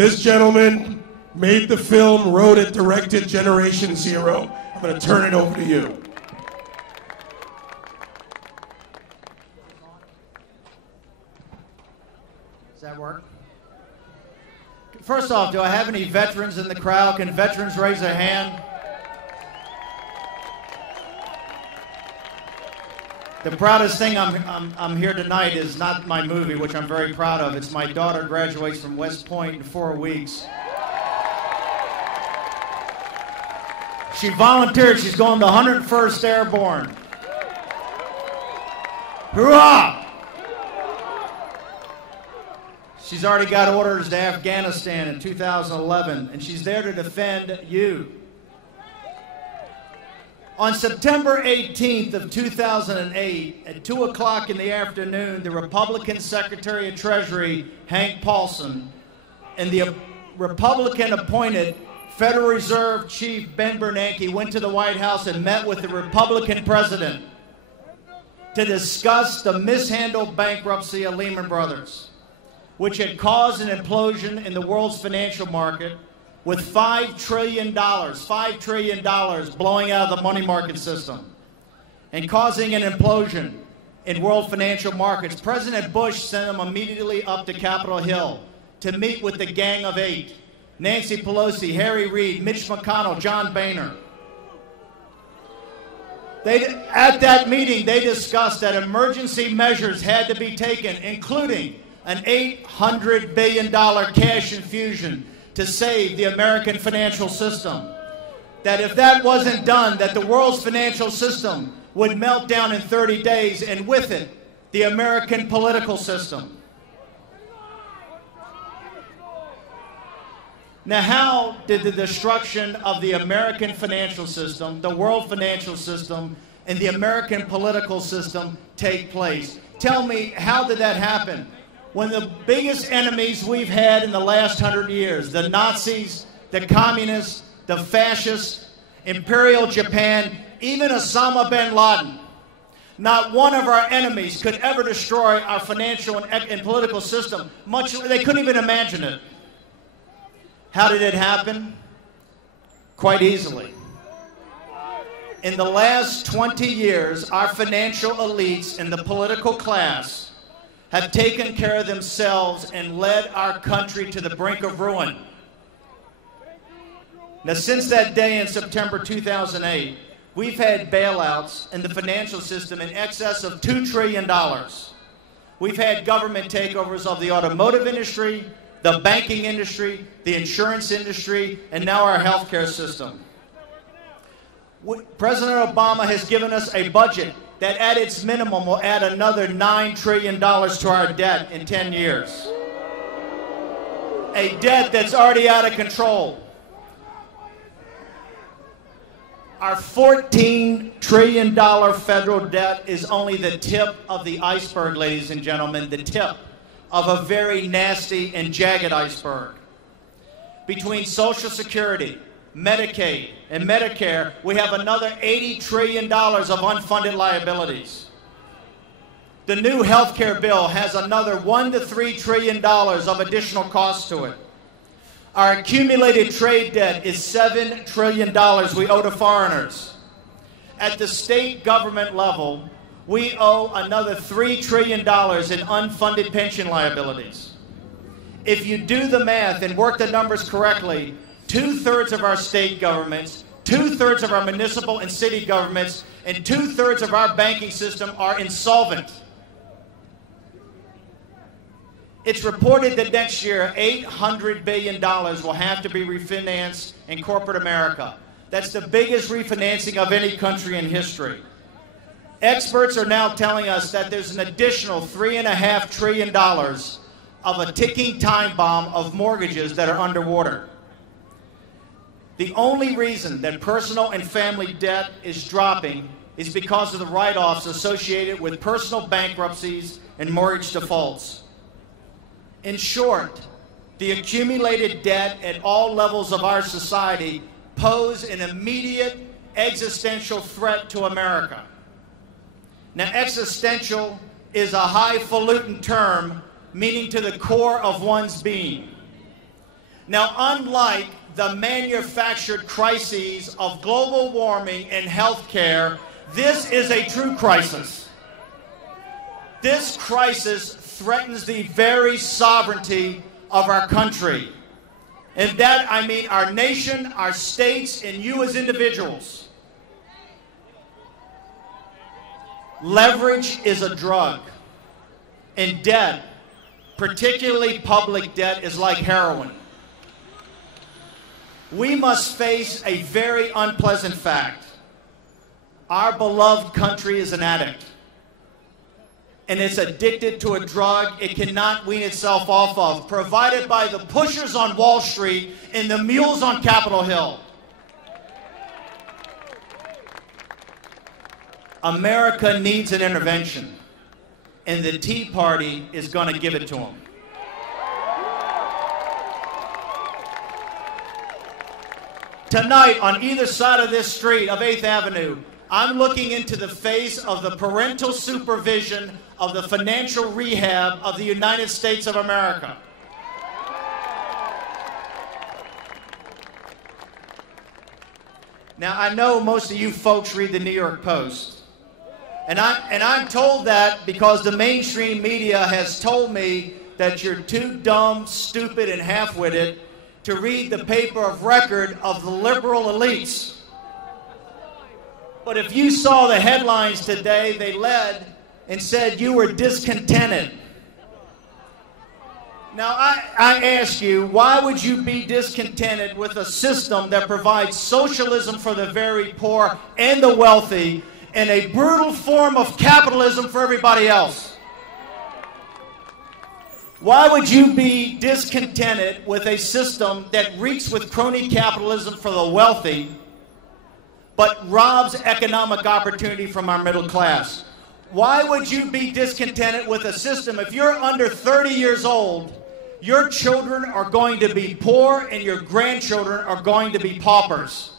This gentleman made the film, wrote it, directed Generation Zero. I'm going to turn it over to you. Does that work? First off, do I have any veterans in the crowd? Can veterans raise their hand? The proudest thing I'm here tonight is not my movie, which I'm very proud of. It's my daughter graduates from West Point in 4 weeks. She volunteered. She's going to 101st Airborne. Hurrah! She's already got orders to Afghanistan in 2011, and she's there to defend you. On September 18th of 2008, at 2 o'clock in the afternoon, the Republican Secretary of Treasury, Hank Paulson, and the Republican-appointed Federal Reserve Chief Ben Bernanke went to the White House and met with the Republican president to discuss the mishandled bankruptcy of Lehman Brothers, which had caused an implosion in the world's financial market, with $5 trillion blowing out of the money market system and causing an implosion in world financial markets. President Bush sent them immediately up to Capitol Hill to meet with the Gang of Eight: Nancy Pelosi, Harry Reid, Mitch McConnell, John Boehner. At that meeting, they discussed that emergency measures had to be taken, including an $800 billion cash infusion to save the American financial system. That if that wasn't done, that the world's financial system would melt down in 30 days, and with it, the American political system. Now, how did the destruction of the American financial system, the world financial system, and the American political system take place? Tell me, how did that happen? When the biggest enemies we've had in the last 100 years, the Nazis, the communists, the fascists, Imperial Japan, even Osama bin Laden, not one of our enemies could ever destroy our financial and political system. They couldn't even imagine it. How did it happen? Quite easily. In the last 20 years, our financial elites and the political class have taken care of themselves and led our country to the brink of ruin. Now, since that day in September 2008, we've had bailouts in the financial system in excess of $2 trillion. We've had government takeovers of the automotive industry, the banking industry, the insurance industry, and now our healthcare system. President Obama has given us a budget that at its minimum will add another $9 trillion to our debt in 10 years. A debt that's already out of control. Our $14 trillion federal debt is only the tip of the iceberg, ladies and gentlemen, the tip of a very nasty and jagged iceberg. Between Social Security, Medicaid, and Medicare, we have another $80 trillion of unfunded liabilities. The new health care bill has another $1 to $3 trillion of additional costs to it. Our accumulated trade debt is $7 trillion we owe to foreigners. At the state government level, we owe another $3 trillion in unfunded pension liabilities. If you do the math and work the numbers correctly, 2/3 of our state governments, 2/3 of our municipal and city governments, and 2/3 of our banking system are insolvent. It's reported that next year, $800 billion will have to be refinanced in corporate America. That's the biggest refinancing of any country in history. Experts are now telling us that there's an additional $3.5 trillion of a ticking time bomb of mortgages that are underwater. The only reason that personal and family debt is dropping is because of the write-offs associated with personal bankruptcies and mortgage defaults. In short, the accumulated debt at all levels of our society pose an immediate existential threat to America. Now, existential is a highfalutin term meaning to the core of one's being. Now, unlike the manufactured crises of global warming and healthcare, this is a true crisis. This crisis threatens the very sovereignty of our country. And that, I mean our nation, our states, and you as individuals. Leverage is a drug. And debt, particularly public debt, is like heroin. We must face a very unpleasant fact. Our beloved country is an addict. And it's addicted to a drug it cannot wean itself off of, provided by the pushers on Wall Street and the mules on Capitol Hill. America needs an intervention, and the Tea Party is going to give it to them. Tonight, on either side of this street of 8th Avenue, I'm looking into the face of the parental supervision of the financial rehab of the United States of America. Now, I know most of you folks read the New York Post. And I'm told that because the mainstream media has told me that you're too dumb, stupid, and half-witted to read the paper of record of the liberal elites. But if you saw the headlines today, they led and said you were discontented. Now, I ask you, why would you be discontented with a system that provides socialism for the very poor and the wealthy and a brutal form of capitalism for everybody else? Why would you be discontented with a system that reeks with crony capitalism for the wealthy, but robs economic opportunity from our middle class? Why would you be discontented with a system, if you're under 30 years old, your children are going to be poor and your grandchildren are going to be paupers?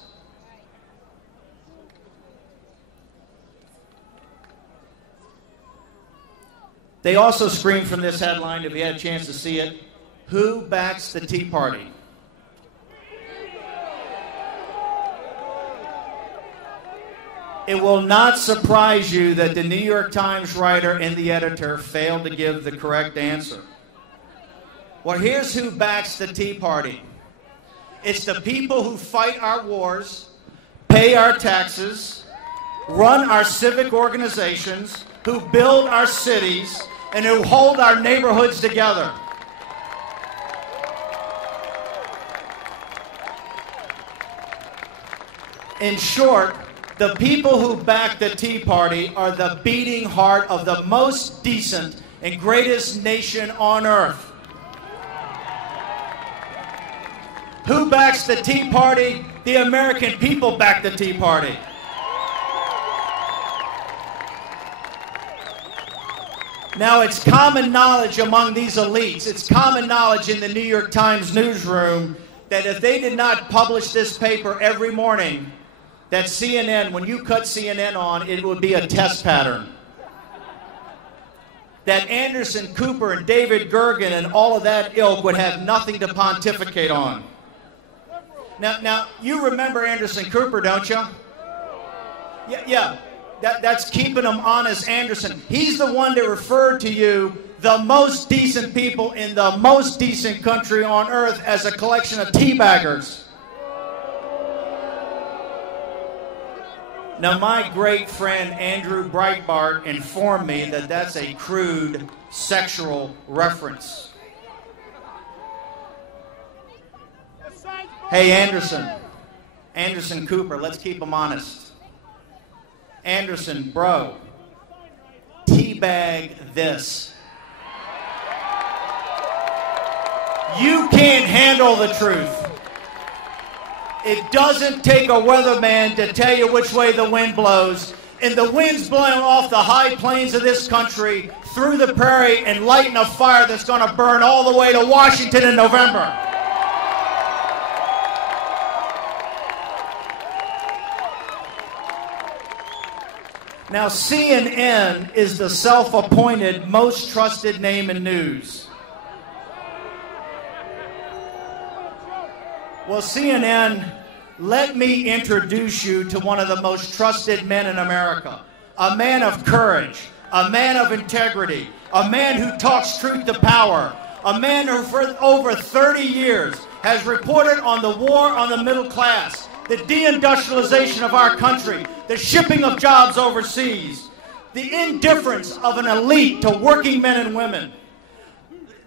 They also scream from this headline, if you had a chance to see it, who backs the Tea Party? It will not surprise you that the New York Times writer and the editor failed to give the correct answer. Well, here's who backs the Tea Party. It's the people who fight our wars, pay our taxes, run our civic organizations, who build our cities, and who hold our neighborhoods together. In short, the people who back the Tea Party are the beating heart of the most decent and greatest nation on earth. Who backs the Tea Party? The American people back the Tea Party. Now, it's common knowledge among these elites, it's common knowledge in the New York Times newsroom that if they did not publish this paper every morning, that CNN, when you cut CNN on, it would be a test pattern. That Anderson Cooper and David Gergen and all of that ilk would have nothing to pontificate on. Now you remember Anderson Cooper, don't you? Yeah. That's keeping them honest, Anderson. He's the one that referred to you, the most decent people in the most decent country on earth, as a collection of teabaggers. Now, my great friend Andrew Breitbart informed me that that's a crude sexual reference. Hey, Anderson Cooper, let's keep him honest. Anderson, bro, teabag this. You can't handle the truth. It doesn't take a weatherman to tell you which way the wind blows. And the wind's blowing off the high plains of this country, through the prairie, and lighting a fire that's going to burn all the way to Washington in November. Now, CNN is the self-appointed most trusted name in news. Well, CNN, let me introduce you to one of the most trusted men in America. A man of courage, a man of integrity, a man who talks truth to power, a man who for over 30 years has reported on the war on the middle class, the deindustrialization of our country, the shipping of jobs overseas, the indifference of an elite to working men and women.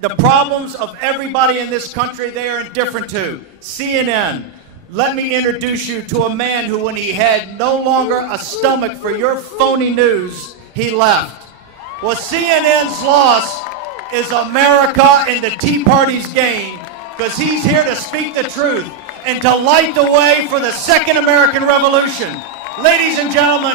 The problems of everybody in this country they are indifferent to. CNN, let me introduce you to a man who, when he had no longer a stomach for your phony news, he left. Well, CNN's loss is America and the Tea Party's gain, because he's here to speak the truth and to light the way for the Second American Revolution. Ladies and gentlemen,